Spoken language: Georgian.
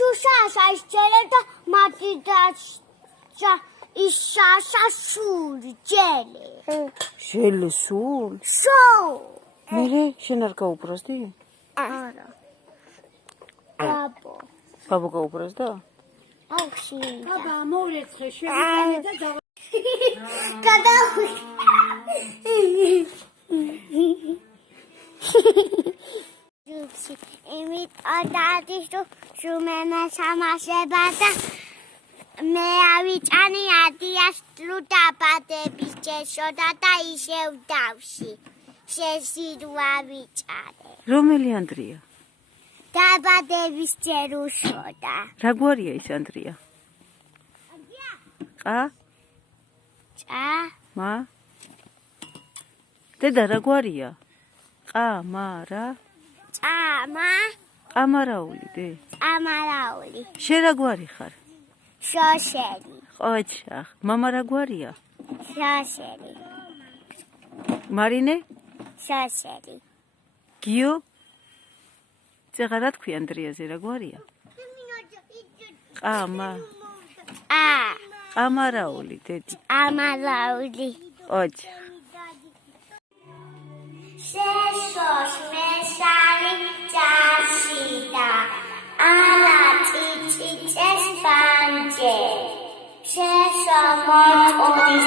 შუშაშა ისჯერებდა მათიდაშა ისაშა სული ჯელი. ჟელი სულ? სულ. მერე შენ არ გაუბრაზდი? არა. ბაბო. ბაბო გაუბრაზდა? აუში. ბაბა მოვრეცხე შევიტანე და გადავი. ჯუქსი იმით ადადის თუ შუმენა სამასება და მე ავიჭანი ადიას ლუ დაბადების ჯეშოდა და ისევ დავში შესიდვა ვიჭარე რომელი ანდრია? დაბადების ჯერუშოდა რა გვარია ის ანდრია? ყა? ჭა მა? დედა რა გვარია? ყა, მა, რა? ჭამა ყამარაული დე? ამარაული შენ რა გვარი ხარ? შოშელი ყოჩახ, მამა რა გვარია? შოშელი მარინე? შოშელი გიო? წეღა რა თქვი ანდრიაზე რა გვარია? ყა, მა? ყამარაული დედი? ამარაული ყოჩახ. შეშოშ მესალი ჭაშიდა ანა ჭიჭიჭეს ბანჯე შეშო მოწოდის